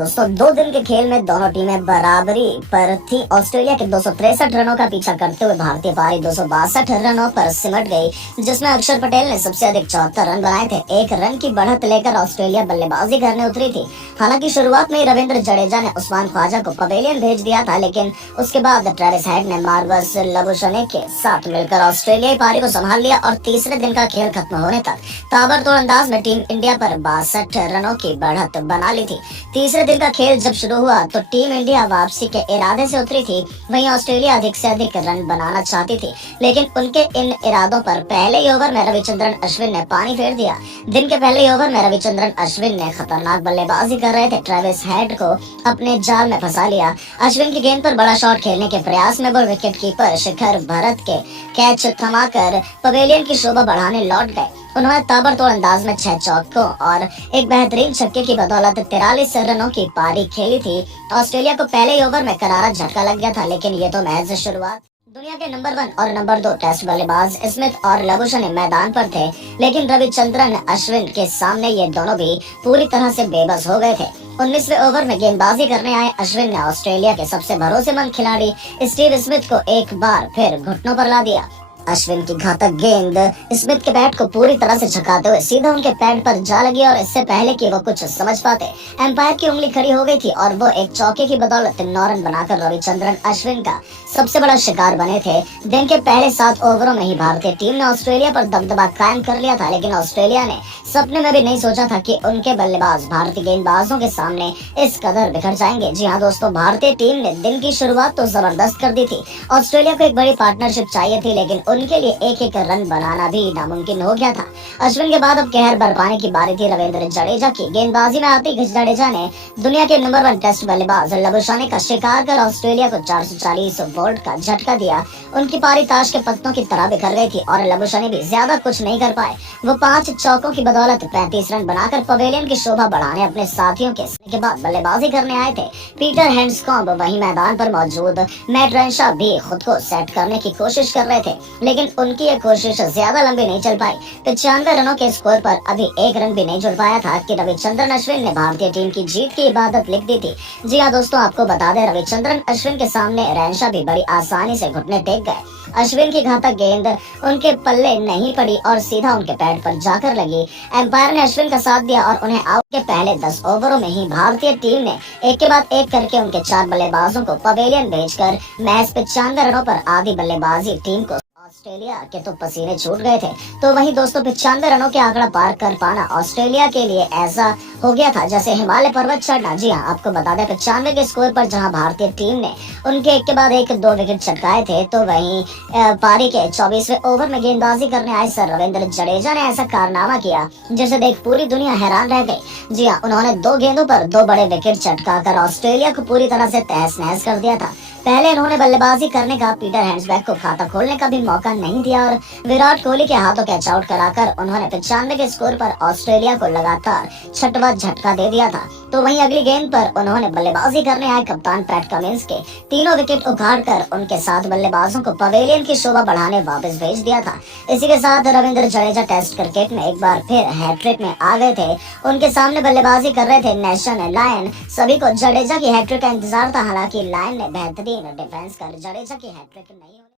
दोस्तों 2 दिन के खेल में दोनों टीमें बराबरी पर थी। ऑस्ट्रेलिया के 263 रनों का पीछा करते हुए भारतीय पारी 262 रनों पर सिमट गई, जिसमें अक्षर पटेल ने सबसे अधिक 74 रन बनाए थे। 1 रन की बढ़त लेकर ऑस्ट्रेलिया बल्लेबाजी करने उतरी थी। हालांकि शुरुआत में ही रविंद्र जडेजा ने उस्मान ख्वाजा को पवेलियन भेज दिया था, लेकिन उसके बाद ट्रेविस हेड ने मार्कस लबुशने के साथ मिलकर ऑस्ट्रेलियाई पारी को संभाल लिया और तीसरे दिन का खेल खत्म होने तक ताबड़तोड़ अंदाज में टीम इंडिया पर 62 रनों की बढ़त बना ली थी। तीसरे दिन का खेल जब शुरू हुआ तो टीम इंडिया वापसी के इरादे से उतरी थी। वहीं ऑस्ट्रेलिया अधिक से अधिक रन बनाना चाहती थी, लेकिन उनके इन इरादों पर पहले ही ओवर में रविचंद्रन अश्विन ने पानी फेर दिया। दिन के पहले ही ओवर में रविचंद्रन अश्विन ने खतरनाक बल्लेबाजी कर रहे थे ट्रेविस हेड को अपने जाल में फंसा लिया। अश्विन की गेंद पर बड़ा शॉट खेलने के प्रयास में वो विकेट कीपर शिखर भरत के कैच थमाकर पवेलियन की शोभा बढ़ाने लौट गए। उन्होंने ताबड़तोड़ अंदाज में 6 चौकों और एक बेहतरीन छक्के की बदौलत 43 रनों की पारी खेली थी। ऑस्ट्रेलिया को पहले ही ओवर में करारा झटका लग गया था, लेकिन ये तो महज शुरुआत। दुनिया के नंबर 1 और नंबर 2 टेस्ट बल्लेबाज स्मिथ और लबुशने मैदान पर थे, लेकिन रविचंद्रन अश्विन के सामने ये दोनों भी पूरी तरह से बेबस हो गए थे। 19वें ओवर में गेंदबाजी करने आए अश्विन ने ऑस्ट्रेलिया के सबसे भरोसेमंद खिलाड़ी स्टीव स्मिथ को एक बार फिर घुटनों पर ला दिया। अश्विन की घातक गेंद स्मिथ के बैट को पूरी तरह से झुकाते हुए सीधा उनके पैड पर जा लगी और इससे पहले कि वो कुछ समझ पाते, एम्पायर की उंगली खड़ी हो गई थी और वो एक चौके की बदौलत 9 रन बनाकर रविचंद्रन अश्विन का सबसे बड़ा शिकार बने थे। दिन के पहले 7 ओवरों में ही भारतीय टीम ने ऑस्ट्रेलिया पर दबदबा कायम कर लिया था, लेकिन ऑस्ट्रेलिया ने सपने में भी नहीं सोचा था कि उनके बल्लेबाज भारतीय गेंदबाजों के सामने इस कदर बिखर जाएंगे। जी हाँ दोस्तों, भारतीय टीम ने दिन की शुरुआत तो जबरदस्त कर दी थी। ऑस्ट्रेलिया को एक बड़ी पार्टनरशिप चाहिए थी, लेकिन उनके लिए एक रन बनाना भी नामुमकिन हो गया था। अश्विन के बाद अब कहर बरपाने की बारी थी रविंद्र जडेजा की। गेंदबाजी में आते ही जडेजा ने दुनिया के नंबर 1 टेस्ट बल्लेबाज लबुशने का शिकार कर ऑस्ट्रेलिया को 440 वोल्ट का झटका दिया। उनकी पारी ताश के पत्तों की तरह बिखर गई थी और लबुशने भी ज्यादा कुछ नहीं कर पाए। वो 5 चौकों की बदौलत 35 रन बनाकर पवेलियन की शोभा बढ़ाने अपने साथियों के बाद बल्लेबाजी करने आए थे। पीटर हैंड्सकॉम्ब वहीं मैदान पर मौजूद मैट रेनशॉ भी खुद को सेट करने की कोशिश कर रहे थे, लेकिन उनकी ये कोशिश ज्यादा लंबी नहीं चल पाई। 95 रनों के स्कोर पर अभी 1 रन भी नहीं जुड़ पाया था कि रविचंद्रन अश्विन ने भारतीय टीम की जीत की इबादत लिख दी थी। जी हाँ दोस्तों, आपको बता दें रविचंद्रन अश्विन के सामने रेनशॉ भी बड़ी आसानी से घुटने टेक गए। अश्विन की घातक गेंद उनके पल्ले नहीं पड़ी और सीधा उनके पैड पर जाकर लगी। एम्पायर ने अश्विन का साथ दिया और उन्हें आउट के पहले 10 ओवरों में ही भारतीय टीम ने एक के बाद एक करके उनके 4 बल्लेबाजों को पवेलियन भेजकर महज 95 रनों पर आधी बल्लेबाजी टीम को ऑस्ट्रेलिया के तो पसीने छूट गए थे। तो वहीं दोस्तों 95 रनों के आंकड़ा पार कर पाना ऑस्ट्रेलिया के लिए ऐसा हो गया था जैसे हिमालय पर्वत चढ़ना। जी हाँ, आपको बता दें 95 के स्कोर पर जहां भारतीय टीम ने उनके एक के बाद एक 2 विकेट चटकाए थे, तो वहीं पारी के 24वें ओवर में गेंदबाजी करने आए सर रविंद्र जडेजा ने ऐसा कारनामा किया जिसे देख पूरी दुनिया हैरान रह गई। जी हाँ, उन्होंने 2 गेंदों पर 2 बड़े विकेट चटकाकर ऑस्ट्रेलिया को पूरी तरह से तहस नहस कर दिया था। पहले इन्होंने बल्लेबाजी करने का पीटर हैंड्सबैक को खाता खोलने का भी मौका नहीं दिया और विराट कोहली के हाथों कैच आउट कराकर उन्होंने 95 के स्कोर पर ऑस्ट्रेलिया को लगातार 6वां झटका दे दिया था। तो वहीं अगली गेंद पर उन्होंने बल्लेबाजी करने आए कप्तान पैट कमिंस के तीनों विकेट उखाड़कर उनके साथ बल्लेबाजों को पवेलियन की शोभा बढ़ाने वापस भेज दिया था। इसी के साथ रविंद्र जडेजा टेस्ट क्रिकेट में एक बार फिर हैट्रिक में आ गए थे। उनके सामने बल्लेबाजी कर रहे थे नेशन लायन। सभी को जडेजा की हैट्रिक का इंतजार था, हालांकि लायन ने बेहतरीन डिफेंस कर जडेजा की हैट्रिक नहीं